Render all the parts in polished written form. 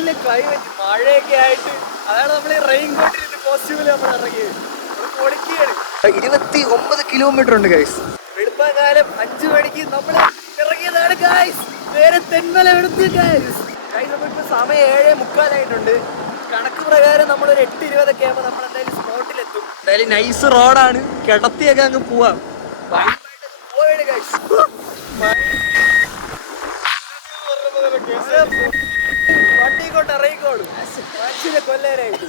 കണ്ടില്ലേ ക്ലൈമറ്റ് മഴയൊക്കെ ആയിട്ട്. അതാണ് നമ്മൾ റെയിൻ കോട്ടിൽ കോസ്റ്റ്യൂമിൽ നമ്മൾ ഇറങ്ങിയത്. 29 കിലോമീറ്റർ ഉണ്ട് ഗൈസ്. വെളുപ്പാകാലം 5 മണിക്ക് നമ്മൾ ഇറങ്ങിയതാണ് ഗൈസ്. നേരെ തെന്മല എടുത്ത് ഗൈസ്. നമ്മളിപ്പോൾ സമയം 7:45 കണക്ക് പ്രകാരം നമ്മളൊരു 8:20 ആകുമ്പോൾ നമ്മൾ എന്തായാലും സ്പോട്ടിലെത്തും. എന്തായാലും നൈസ് റോഡാണ്, കിടത്തിയൊക്കെ അങ്ങ് പോവാം. പോയാണ് ഗൈസ്. വണ്ടി കൊണ്ട് ഇറങ്ങിക്കോളും മനുഷ്യനെ കൊല്ലാനായിട്ട്.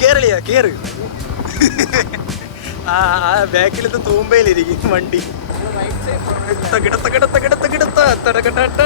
കേരളിയാ കേറ്. ആ ബാക്കിലത്തെ തൂമ്പയിലിരിക്കും വണ്ടി. കിടത്ത കിടത്ത കിടത്ത കിടത്ത.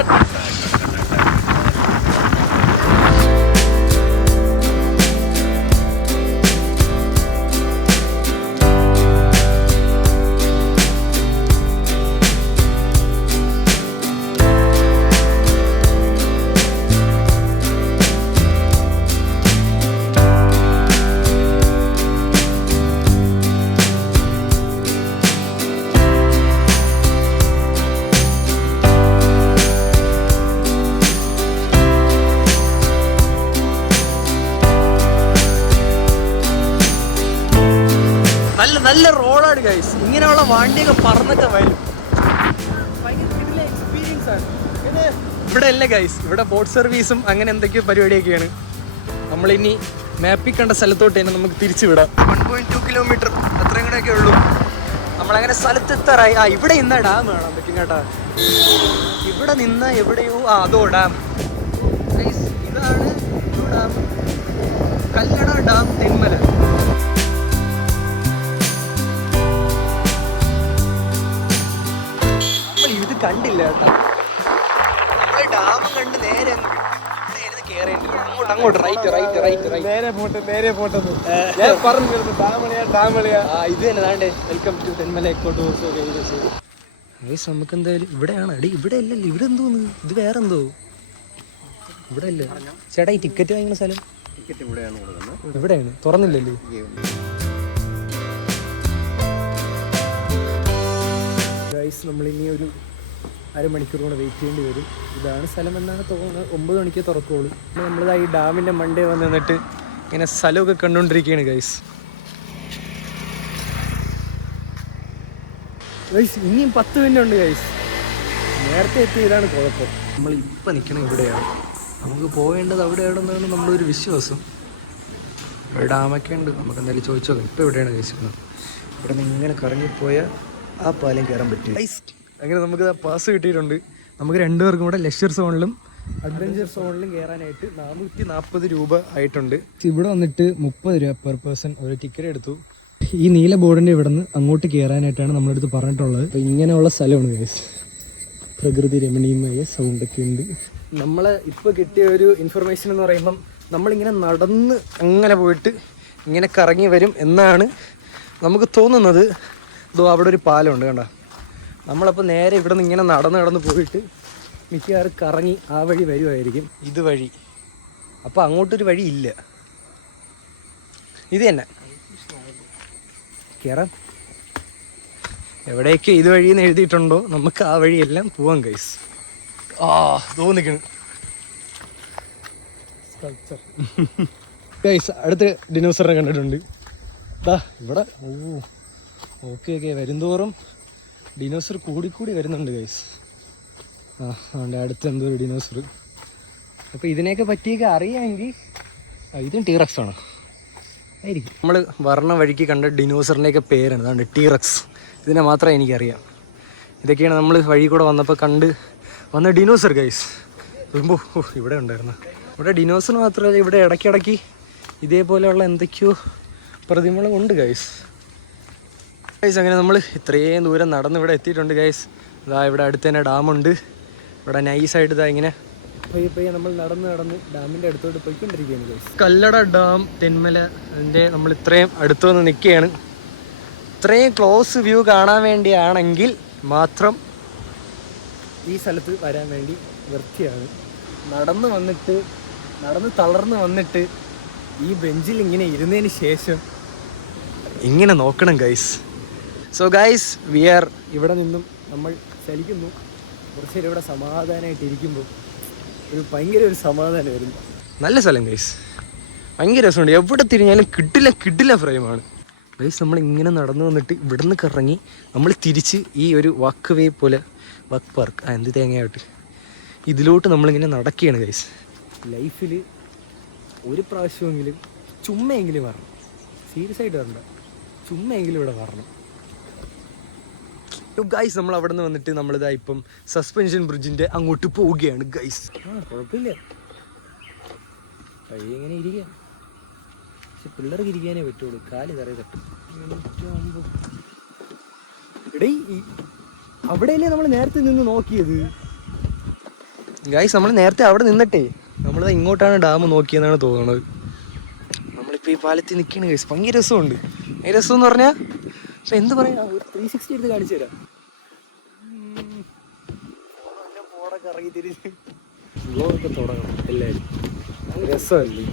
നല്ല റോഡാണ് ഗൈസ്. ഇങ്ങനെയുള്ള വണ്ടിയൊക്കെ പറന്നൊക്കെ വരും. ഭയങ്കര എക്സ്പീരിയൻസ് ആണ്. പിന്നെ ഇവിടെ അല്ലേ ഗൈസ്, ഇവിടെ ബോട്ട് സർവീസും അങ്ങനെ എന്തൊക്കെയോ പരിപാടിയൊക്കെയാണ്. നമ്മളിനി മാപ്പിൽ കണ്ട സ്ഥലത്തോട്ട് തന്നെ നമുക്ക് തിരിച്ചു വിടാം. 1.2 കിലോമീറ്റർ അത്രയും കൂടെയൊക്കെ ഉള്ളൂ. നമ്മളങ്ങനെ സ്ഥലത്ത് എത്താറായി. ഇവിടെ നിന്ന ഡാം കാണാൻ പറ്റും കേട്ടാ. ഇവിടെ നിന്ന എവിടെയോ അതോ ഡാം ഗൈസ്. ഇതാണ് ഡാം, കല്ലട ഡാം, തെന്മല. ഇത് കണ്ടില്ല കേട്ടോ. നമ്മള് ഡാം കണ്ട് നേരെ അങ്ങോട്ട് റൈറ്റ് റൈറ്റ് റൈറ്റ് റൈറ്റ് നേരെ പോട്ടെന്ന് പറഞ്ഞു. ഇത് തന്നെ താണ്ടേ welcome to Thenmala eco tours. നമുക്ക് എന്തായാലും ഇവിടെയാണ്. അടി ഇവിടെ അല്ലല്ലോ. ഇവിടെ എന്തോന്ന്, ഇത് വേറെ എന്തോ. ഇവിടെ അല്ലേ ചേട്ടാ ഈ ടിക്കറ്റ് വാങ്ങുന്ന സ്ഥലം? ഇവിടെയാണ്, തുറന്നില്ലല്ലോ. ഗൈസ് നമ്മളിനി ഒരു അരമണിക്കൂർ കൂടെ വെയിറ്റ് ചെയ്യേണ്ടി വരും. ഇതാണ് സ്ഥലം എന്നാണ് തോന്നുന്നത്. 9 മണിക്കേ തുറക്കുള്ളൂ. നമ്മളിതാ ഈ ഡാമിൻ്റെ മണ്ടേ വന്ന് നിന്നിട്ട് ഇങ്ങനെ സ്ഥലമൊക്കെ കണ്ടുകൊണ്ടിരിക്കുകയാണ് ഗൈസ്. ഗൈസ് ഇനിയും 10 മിനിറ്റ് ഉണ്ട് ഗൈസ്. നേരത്തെ എത്തിയതാണ് കുഴപ്പം. നമ്മളിപ്പോൾ നിൽക്കണം ഇവിടെയാണ്. നമുക്ക് പോകേണ്ടത് അവിടെ എവിടെന്നാണ് നമ്മളൊരു വിശ്വാസം. ഇവിടെ ഡാമൊക്കെ ഉണ്ട്, നമുക്ക് എന്തായാലും ചോദിച്ചു നോക്കാം. ഇപ്പോൾ എവിടെയാണ് ഗൈസ്? ഇവിടെ നിന്ന് ഇങ്ങനെ കറങ്ങിപ്പോയാൽ ആ പാലം കയറാൻ പറ്റും. അങ്ങനെ നമുക്ക് പാസ് കിട്ടിയിട്ടുണ്ട്. നമുക്ക് 2 പേർക്കും കൂടെ ലെഷർ സോണിലും അഡ്വഞ്ചർ സോണിലും കയറാനായിട്ട് 440 രൂപ ആയിട്ടുണ്ട്. ഇവിടെ വന്നിട്ട് 30 രൂപ പെർ പേഴ്സൺ ഒരു ടിക്കറ്റ് എടുത്തു. ഈ നീല ബോർഡിൻ്റെ ഇവിടെ നിന്ന് അങ്ങോട്ട് കയറാനായിട്ടാണ് നമ്മളടുത്ത് പറഞ്ഞിട്ടുള്ളത്. അപ്പോൾ ഇങ്ങനെയുള്ള സ്ഥലമാണ് ഗൈസ്. പ്രകൃതി രമണീയമായ സൗണ്ടൊക്കെ ഉണ്ട്. നമ്മൾ ഇപ്പോൾ കിട്ടിയ ഒരു ഇൻഫർമേഷൻ എന്ന് പറയുമ്പം നമ്മളിങ്ങനെ നടന്ന് അങ്ങനെ പോയിട്ട് ഇങ്ങനെ കറങ്ങി വരും എന്നാണ് നമുക്ക് തോന്നുന്നത്. ഇതോ അവിടെ ഒരു പാലമുണ്ട് കണ്ട. നമ്മളപ്പോൾ നേരെ ഇവിടെ നിന്ന് ഇങ്ങനെ നടന്ന് പോയിട്ട് മിക്കവാറും കറങ്ങി ആ വഴി വരുമായിരിക്കും. ഇത് വഴി. അപ്പോൾ അങ്ങോട്ടൊരു വഴി ഇല്ല, ഇത് തന്നെ കയറാം. എവിടെയൊക്കെ ഇത് വഴിയെന്ന് എഴുതിയിട്ടുണ്ടോ നമുക്ക് ആ വഴിയെല്ലാം പോവാം ഗൈസ്. തോന്നിക്കണം ഗൈസ്. അടുത്ത് ഡിനോസറിനെ കണ്ടിട്ടുണ്ട്. ഇവിടെ ഓക്കെ വരുംതോറും ഡിനോസർ കൂടിക്കൂടി വരുന്നുണ്ട് ഗൈസ്. അതുകൊണ്ട് അടുത്ത് എന്തോ ഒരു ഡിനോസർ. അപ്പോൾ ഇതിനെയൊക്കെ പറ്റിയൊക്കെ അറിയാമെങ്കിൽ ഇതും ടീറക്സ് ആണ് ആയിരിക്കും. നമ്മൾ വർണ്ണ വഴിക്ക് കണ്ട ഡിനോസറിൻ്റെയൊക്കെ പേരാണ്. അതുകൊണ്ട് ടീറക്സ്. ഇതിനെ മാത്രമേ എനിക്കറിയാം. ഇതൊക്കെയാണ് നമ്മൾ വഴി കൂടെ വന്നപ്പോൾ വന്ന ഡിനോസർ ഗൈസ്. ഇവിടെ ഉണ്ടായിരുന്നു. ഇവിടെ ഡിനോസർ മാത്രമല്ല, ഇവിടെ ഇടയ്ക്കിടയ്ക്ക് ഇതേപോലെയുള്ള എന്തൊക്കെയോ പ്രതിമകളും ഉണ്ട് ഗൈസ്. അങ്ങനെ നമ്മൾ ഇത്രയും ദൂരം നടന്ന് ഇവിടെ എത്തിയിട്ടുണ്ട് ഗൈസ്. ഇവിടെ അടുത്ത് തന്നെ ഡാമുണ്ട്. ഇവിടെ നൈസായിട്ട് ഇങ്ങനെ പയ്യെ നമ്മൾ നടന്ന് ഡാമിൻ്റെ അടുത്തോട്ട് പോയിക്കൊണ്ടിരിക്കുകയാണ് ഗൈസ്. കല്ലട ഡാം തെന്മല, അതിൻ്റെ നമ്മൾ ഇത്രയും അടുത്ത് വന്ന് നിൽക്കുകയാണ്. ഇത്രയും ക്ലോസ് വ്യൂ കാണാൻ വേണ്ടിയാണെങ്കിൽ മാത്രം ഈ സ്ഥലത്ത് വരാൻ വേണ്ടി വൃത്തിയാണ്. നടന്ന് തളർന്ന് വന്നിട്ട് ഈ ബെഞ്ചിൽ ഇങ്ങനെ ഇരുന്നതിന് ശേഷം ഇങ്ങനെ നോക്കണം guys. So guys we are ഇവിടെ നിന്നും നമ്മൾ ചലിക്കുന്നു. കുറച്ച് നേരം ഇവിടെ സമാധാനമായിട്ട് ഇരിക്കുമ്പോൾ ഭയങ്കര ഒരു സമാധാനം വരുന്നു. നല്ല സ്ഥലം ഗൈസ്, ഭയങ്കര രസമുണ്ട്. എവിടെ തിരിഞ്ഞാലും കിട്ടില്ല ഫ്രെയിമാണ് ഗൈസ്. നമ്മളിങ്ങനെ നടന്നു വന്നിട്ട് ഇവിടെ നിന്ന് കറങ്ങി നമ്മൾ തിരിച്ച് ഈ ഒരു വാക്ക് വേ പോലെ വാക്ക് പാർക്ക് എന്ത് തേങ്ങയായിട്ട് ഇതിലോട്ട് നമ്മളിങ്ങനെ നടക്കുകയാണ് ഗൈസ്. ലൈഫിൽ ഒരു പ്രാവശ്യമെങ്കിലും ചുമ്മെങ്കിലും വരണം, സീരിയസ് ആയിട്ട് വരണ്ട, ചുമ്മെങ്കിലും ഇവിടെ വരണം ഗൈസ്. നമ്മൾ അവിടെ നിന്ന് വന്നിട്ട് നമ്മളിതാ ഇപ്പം സസ്പെൻഷൻ ബ്രിഡ്ജിൻ്റെ അങ്ങോട്ട് പോവുകയാണ് ഗൈസ്. കുഴപ്പമില്ല, വഴി എങ്ങനെ ഇരിക്കാം, പക്ഷെ പിള്ളേർക്ക് ഇരിക്കാനേ പറ്റുള്ളൂ, കാല് തറയെ തട്ടും. എടേ അവിടെയല്ലേ നമ്മൾ നേരത്തെ നിന്ന് നോക്കിയത് ഗൈസ്. നമ്മൾ നേരത്തെ അവിടെ നിന്നിട്ടേ നമ്മളിതാ ഇങ്ങോട്ടാണ് ഡാം നോക്കിയെന്നാണ് തോന്നുന്നത്. നമ്മളിപ്പോൾ ഈ പാലത്തിൽ നിൽക്കണ ഗൈസ്, ഭയങ്കര രസമുണ്ട്. ഈ രസം എന്ന് പറഞ്ഞാൽ ഇപ്പം എന്ത് പറയാ, ഒരു 360 എടുത്ത് കാണിച്ചു തരാം. ഫോണൊക്കെ ഇറങ്ങി തിരിച്ച് വ്ലോഗൊക്കെ തുടങ്ങണം എല്ലാവരും, രസമല്ലേ.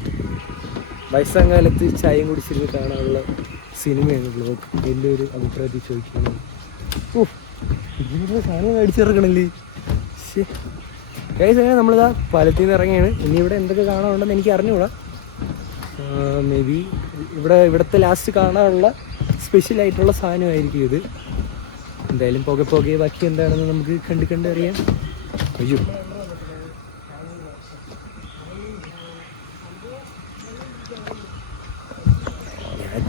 വയസ്സാങ്കാലത്ത് ചായയും കുടിച്ചിരുന്ന് കാണാനുള്ള സിനിമയാണ് വ്ലോഗ്, എൻ്റെ ഒരു അഭിപ്രായത്തിൽ ചോദിക്കുന്നത്. ഇതിനുള്ള സാധനം മേടിച്ചിറക്കണല്ലേ. ഗൈസ് അങ്ങനെ നമ്മളിതാ പാലത്തിൽ നിന്ന് ഇറങ്ങിയാണ്. ഇനി ഇവിടെ എന്തൊക്കെ കാണാനുണ്ടെന്ന് എനിക്ക് അറിഞ്ഞുകൂടാ. മേ ബി ഇവിടുത്തെ ലാസ്റ്റ് കാണാനുള്ള സ്പെഷ്യലായിട്ടുള്ള സാധനമായിരിക്കും ഇത്. എന്തായാലും പോകെ ബാക്കി എന്താണെന്ന് നമുക്ക് കണ്ട് അറിയാം. അയ്യോ ഞാൻ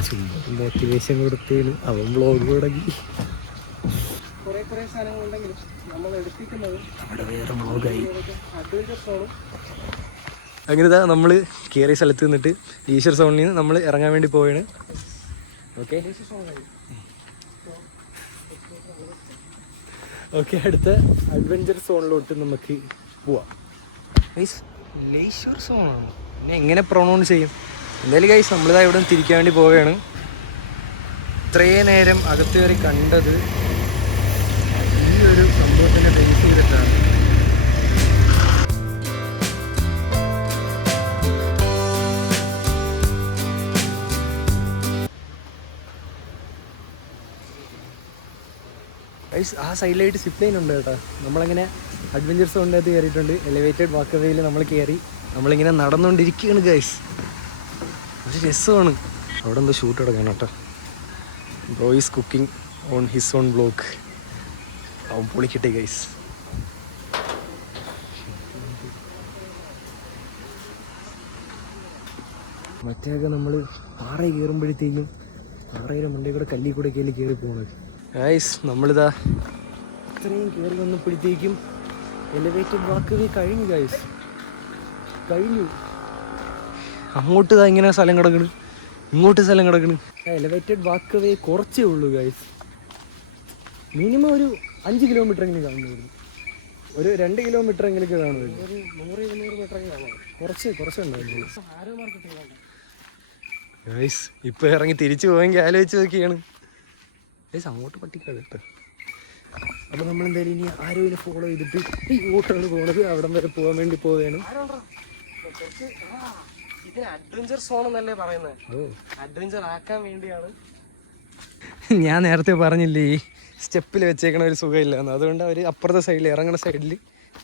മോട്ടിവേഷൻ കൊടുത്തേന് അവൻ വ്ലോഗ് തുടങ്ങി. കുറേ സാധനങ്ങളുണ്ടെങ്കിലും നമ്മൾ എടുപ്പിക്കുന്നത് അവിടെ വേറെ വ്ലോഗായി. അങ്ങനെ നമ്മൾ കയറിയ സ്ഥലത്ത് നിന്നിട്ട് ലീഷർ സോണിൽ നിന്ന് നമ്മൾ ഇറങ്ങാൻ വേണ്ടി പോവുകയാണ്. ഓക്കെ ഓക്കെ, അടുത്ത അഡ്വഞ്ചർ സോണിലോട്ട് നമുക്ക് പോവാം. ഗൈസ് ലേഷർ സോണാണ്, പിന്നെ എങ്ങനെ പ്രൊണൗൺസ് ചെയ്യും? എന്തായാലും ഗൈസ് നമ്മളിതാ ഇവിടെ തിരിക്കാൻ വേണ്ടി പോവുകയാണ്. ഇത്രയും നേരം അകത്ത് കയറി കണ്ടത് ഈ ഒരു സംഭവത്തിനെ ബേസ് ചെയ്തിട്ടാണ്. ആ സൈഡിലായിട്ട് സിപ്പ് ലൈൻ ഉണ്ട് കേട്ടോ. നമ്മളങ്ങനെ അഡ്വഞ്ചർ സോണിനകത്ത് കയറിയിട്ടുണ്ട്. എലിവേറ്റഡ് വാക്ക് വേയിൽ നമ്മൾ കയറി നമ്മളിങ്ങനെ നടന്നുകൊണ്ടിരിക്കുകയാണ് ഗൈസ്. ഒരു രസമാണ്. അവിടെ എന്തോ ഷൂട്ട് എടുക്കണം കേട്ടോ. Bro is cooking on his own vlog. അവൻ പൊളിക്കട്ടെ ഗൈസ്. മറ്റേയൊക്കെ നമ്മൾ പാറയിൽ കയറുമ്പോഴത്തേക്കും പാറയുടെ മണ്ടയിൽ കൂടെ കല്ലിൽ കൂടെ കയറി പോകണത് ഗൈസ്. നമ്മളിതാ ഇത്രയും കയറി വന്നപ്പോഴത്തേക്കും എലിവേറ്റഡ് വാക്ക് വേ കഴിഞ്ഞു ഗൈസ്, കഴിഞ്ഞു. അങ്ങോട്ട് ഇതാ ഇങ്ങനെ സ്ഥലം കിടക്കണ്, ഇങ്ങോട്ട് സ്ഥലം കിടക്കണ്. എലിവേറ്റഡ് വാക്ക് വേ കുറച്ചേ ഉള്ളൂ ഗൈസ്. മിനിമം ഒരു 5 കിലോമീറ്റർ എങ്കിലും കാണുമായിരുന്നു, ഒരു 2 കിലോമീറ്റർ എങ്കിലൊക്കെ കാണുമായിരുന്നു. ഒരു 100-200 മീറ്റർ കാണും. കുറച്ചുണ്ടായിരുന്നു ഗൈസ്. ഇപ്പം ഇറങ്ങി തിരിച്ചു പോയെങ്കിൽ ആലോചിച്ച് നോക്കിയാണ് ഗൈസ്. അങ്ങോട്ട് പട്ടിക്കാട് കേട്ടോ. അപ്പോൾ നമ്മളെന്തായാലും ഇനി ആരോഗ്യം ഫോളോ ചെയ്തിട്ട് ഇങ്ങോട്ടാണ് പോകുന്നത്. അവിടം വരെ പോകാൻ വേണ്ടി പോവുകയാണ്. ഇതിന് അഡ്വഞ്ചർ സോൺ എന്നല്ലേ പറയുന്നത്. അഡ്വഞ്ചർ ആക്കാൻ വേണ്ടിയാണ്. ഞാൻ നേരത്തെ പറഞ്ഞില്ലേ ഈ സ്റ്റെപ്പിൽ വെച്ചേക്കണ ഒരു സുഖമില്ലാന്ന്. അതുകൊണ്ട് അവർ അപ്പുറത്തെ സൈഡിൽ ഇറങ്ങുന്ന സൈഡിൽ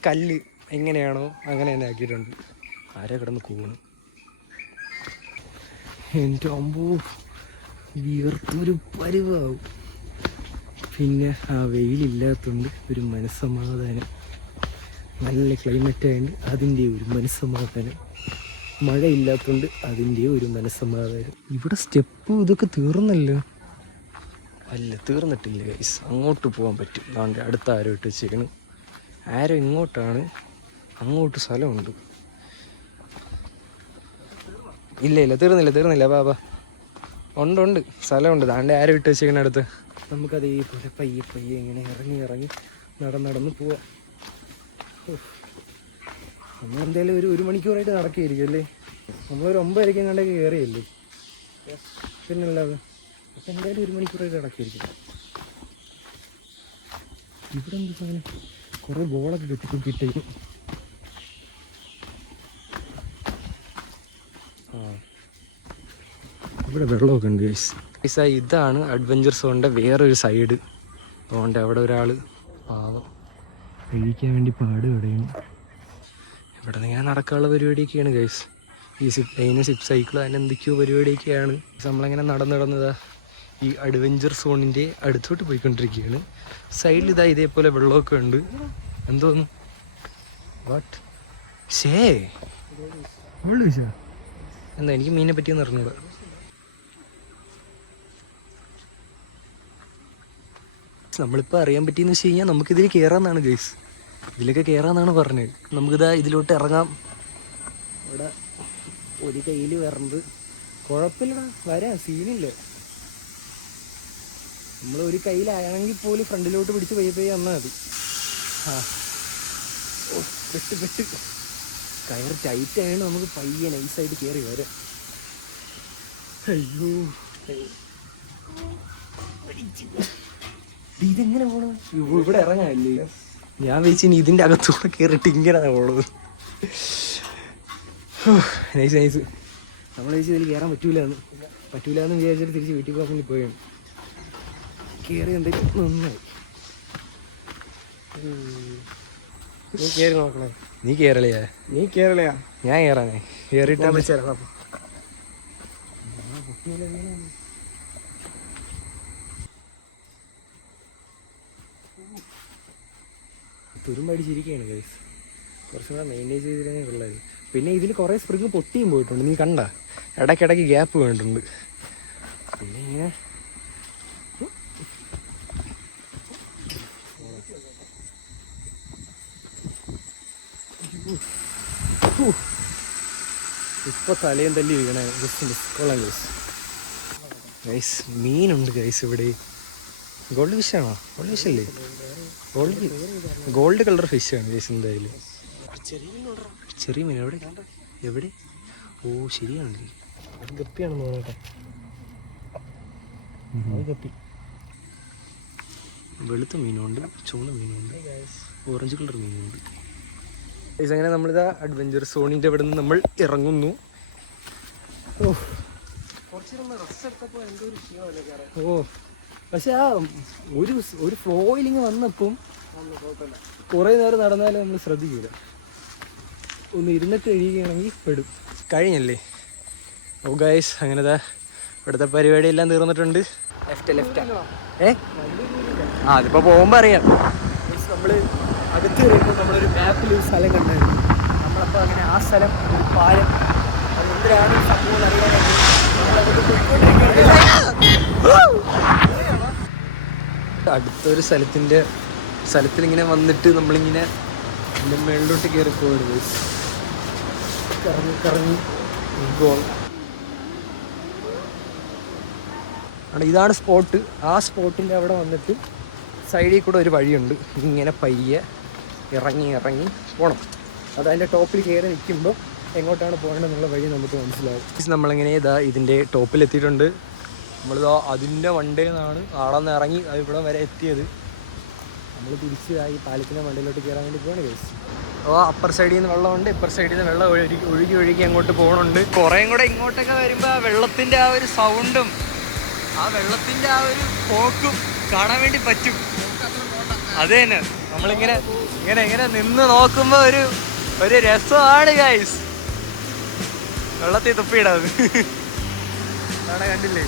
കല്ല് എങ്ങനെയാണോ അങ്ങനെ തന്നെ ആക്കിയിട്ടുണ്ട്. ആരെ കിടന്ന് കൂണ് എൻ്റെ അമ്പോ വിയർത്തൊരു പരുവാവും. പിന്നെ ആ വെയിലില്ലാത്തതുകൊണ്ട് ഒരു മനസ്സമാധാനം. നല്ല ക്ലൈമറ്റ് ആയതുകൊണ്ട് അതിൻ്റെ ഒരു മനസ്സമാധാനം. മഴയില്ലാത്തതുകൊണ്ട് അതിൻ്റെ ഒരു മനസ്സമാധാനം. ഇവിടെ സ്റ്റെപ്പ് ഇതൊക്കെ തീർന്നല്ലോ. അല്ല, തീർന്നിട്ടില്ല ഗൈസ്. അങ്ങോട്ട് പോകാൻ പറ്റും. അതുകൊണ്ട് അടുത്ത ആരോ ഇട്ട് വെച്ചേക്കണം. ആരോ ഇങ്ങോട്ടാണ്, അങ്ങോട്ട് സ്ഥലമുണ്ട്. ഇല്ല തീർന്നില്ല ബാബാ. ഉണ്ട് സ്ഥലമുണ്ട്. താണ്ടെ ആരോ ഇട്ട് വെച്ചേക്കണം അടുത്ത്. നമുക്കതേപോലെ പയ്യെ ഇങ്ങനെ ഇറങ്ങി നടന്ന് പോവാം. നമ്മളെന്തായാലും ഒരു മണിക്കൂറായിട്ട് നടക്കുകയായിരിക്കും അല്ലേ. നമ്മളൊരു 9:30 കണ്ടൊക്കെ കയറിയല്ലേ, പിന്നല്ലാതെ. അപ്പം എന്തായാലും 1 മണിക്കൂറായിട്ട് നടക്കുകയായിരിക്കും. ഇവിടെ എന്ത് സാധനം, കുറേ ബോളൊക്കെ കെട്ടിക്കൊണ്ടിട്ടേക്കും. ഇവിടെ വെള്ളമൊക്കെ ഉണ്ട് ഗൈസ്. ഗൈസ് ഇതാണ് അഡ്വഞ്ചർ സോണിൻ്റെ വേറൊരു സൈഡ്. അതുകൊണ്ട് അവിടെ ഒരാൾ പാവം കഴിക്കാൻ വേണ്ടി പാടുകയാണ്. ഇവിടെ നിന്ന് ഇങ്ങനെ നടക്കാനുള്ള പരിപാടിയൊക്കെയാണ് ഗൈസ്. ഈ സിപ്പ് ലൈന് സിപ്പ് സൈക്കിൾ അതിന് എന്തൊക്കെയോ പരിപാടിയൊക്കെയാണ്. നമ്മളിങ്ങനെ നടന്നതാ ഈ അഡ്വഞ്ചർ സോണിൻ്റെ അടുത്തോട്ട് പോയിക്കൊണ്ടിരിക്കുകയാണ്. സൈഡിൽ ഇതേപോലെ വെള്ളമൊക്കെ ഉണ്ട്. എന്തോന്നു വാട്ട് ഷേ എന്താ എനിക്ക് മീനെ പറ്റിയെന്ന് അറിഞ്ഞൂടാ. നമ്മളിപ്പോൾ അറിയാൻ പറ്റിയെന്ന് വെച്ച് കഴിഞ്ഞാൽ നമുക്കിതിൽ കയറാമെന്നാണ് ഗൈസ്. ഇതിലൊക്കെ കയറാമെന്നാണ് പറഞ്ഞത്. നമുക്കിതാ ഇതിലോട്ട് ഇറങ്ങാം. ഇവിടെ ഒരു കയ്യിൽ വരണത് കുഴപ്പമില്ലടാ, വരാം, സീനില്ല. നമ്മൾ ഒരു കയ്യിലാണെങ്കിൽ പോലും ഫ്രണ്ടിലോട്ട് പിടിച്ച് പയ്യെ വന്നാൽ മതി. ആ ഓ പെട്ട് കയർ ടൈറ്റ് ആയതുകൊണ്ട് നമുക്ക് പയ്യെ നൈസായിട്ട് കയറി വരാം. അയ്യോ ഇതെങ്ങനെ പോണു? ഇവിടെ ഇറങ്ങാല്ലേ? ഞാൻ വെച്ചിനി ഇതിൻ്റെ അകത്തൂടെ കയറിയിട്ട് ഇങ്ങനെ പോണത്. നൈസ്. നമ്മൾ വെച്ച് ഇതിൽ കയറാൻ പറ്റൂലെന്ന് വിചാരിച്ചിട്ട് തിരിച്ച് വീട്ടിൽ പോകാൻ വേണ്ടി പോയാണ്. കയറി എന്തെങ്കിലും നന്നായി. നീ കയറി നോക്കണേ. നീ കേരളയാ ഞാൻ കയറാനേ കയറിയിട്ടാ തുരുമ്പടിച്ചിരിക്കുകയാണ് ഗൈസ്. കുറച്ചും കൂടെ മെയിൻറ്റെയിൻ ചെയ്തിരുന്നേ ഉള്ളത്. പിന്നെ ഇതിൽ കുറേ സ്പ്രിങ് പൊട്ടിയും പോയിട്ടുണ്ട്. നീ കണ്ട ഇടയ്ക്കിടയ്ക്ക് ഗ്യാപ്പ് വേണ്ടിട്ടുണ്ട്. പിന്നെ ഇങ്ങനെ ഇപ്പോൾ തലയും തല്ലി വീണേ. കൊള്ളാം ഗൈസ്. ഗൈസ് മീനുണ്ട് ഗൈസ് ഇവിടെ. ഗോൾഡ് ഫിഷാണോ? ഗോൾഡ് ഫിഷ് അല്ലേ? ഗോൾഡ് കളർ ഫിഷാണ് ഗൈസ്. എന്തായാലും ചെറിയ മീൻ എവിടെ? ഓ ശരിയാണ്, ഗപ്പിയാണെന്ന് തോന്നട്ടെ. ഗപ്പി. വെളുത്ത മീനുണ്ട്, ചുവന്ന മീനുണ്ട്, ഓറഞ്ച് കളർ മീനുണ്ട്. ഗൈസ് അങ്ങനെ നമ്മളിതാ അഡ്വഞ്ചർ സോണിൻ്റെ ഇവിടെ നിന്ന് നമ്മൾ ഇറങ്ങുന്നു. ഓ പക്ഷെ ആ ഒരു ഫ്ലോയിലിങ് വന്നപ്പം കുറേ നേരം നടന്നാലും നമ്മൾ ശ്രദ്ധിക്കില്ല. ഒന്ന് ഇരുന്നിട്ട് കഴിയുകയാണെങ്കിൽ പെടും. കഴിഞ്ഞല്ലേ? ഓ ഗൈസ് അങ്ങനെതാ ഇവിടുത്തെ പരിപാടി എല്ലാം തീർന്നിട്ടുണ്ട്. ലെഫ്റ്റാ അതിപ്പോൾ പോകുമ്പോൾ അറിയാം. നമ്മൾ അടുത്ത് കയറിയപ്പോൾ നമ്മളൊരു മാപ്പിൽ ഒരു സ്ഥലം കണ്ടായിരുന്നു. നമ്മളപ്പോൾ അങ്ങനെ ആ സ്ഥലം ഒരു പാലം അതെന്തിനാണ് സംഭവം അറിയാനായിട്ട് നമ്മളവിടെ അടുത്തൊരു സ്ഥലത്തിലിങ്ങനെ വന്നിട്ട് നമ്മളിങ്ങനെ ഇതിൻ്റെ മേളിലോട്ട് കയറി പോകരുത്. കറങ്ങി പോകണം. ഇതാണ് സ്പോട്ട്. ആ സ്പോട്ടിൻ്റെ അവിടെ വന്നിട്ട് സൈഡിൽ കൂടെ ഒരു വഴിയുണ്ട്. ഇങ്ങനെ പയ്യെ ഇറങ്ങി പോകണം. അതതിൻ്റെ ടോപ്പിൽ കയറി നിൽക്കുമ്പോൾ എങ്ങോട്ടാണ് പോകേണ്ടതെന്നുള്ള വഴി നമുക്ക് മനസ്സിലാവും. നമ്മളിങ്ങനെ ഇതിൻ്റെ ടോപ്പിലെത്തിയിട്ടുണ്ട്. നമ്മളിതാ അതിൻ്റെ വണ്ടേ നിന്നാണ് ആടെ നിന്ന് ഇറങ്ങി ഇവിടെ വരെ എത്തിയത്. നമ്മൾ തിരിച്ച് ഈ പാലത്തിൻ്റെ വണ്ടിയിലോട്ട് കയറാൻ വേണ്ടി പോകണം ഗൈസ്. അപ്പോൾ അപ്പർ സൈഡിൽ നിന്ന് വെള്ളമുണ്ട്, ഇപ്പർ സൈഡിൽ നിന്ന് വെള്ളം ഒഴുകി അങ്ങോട്ട് പോകുന്നുണ്ട്. കുറേയും കൂടെ ഇങ്ങോട്ടൊക്കെ വരുമ്പോൾ ആ വെള്ളത്തിൻ്റെ ആ ഒരു സൗണ്ടും ആ വെള്ളത്തിൻ്റെ ആ ഒരു പോക്കും കാണാൻ വേണ്ടി പറ്റും. അത് തന്നെ നമ്മളിങ്ങനെ ഇങ്ങനെ നിന്ന് നോക്കുമ്പോൾ ഒരു രസമാണ് ഗൈസ്. വെള്ളത്തിൽ തുപ്പിയിടാത് അവിടെ കണ്ടില്ലേ?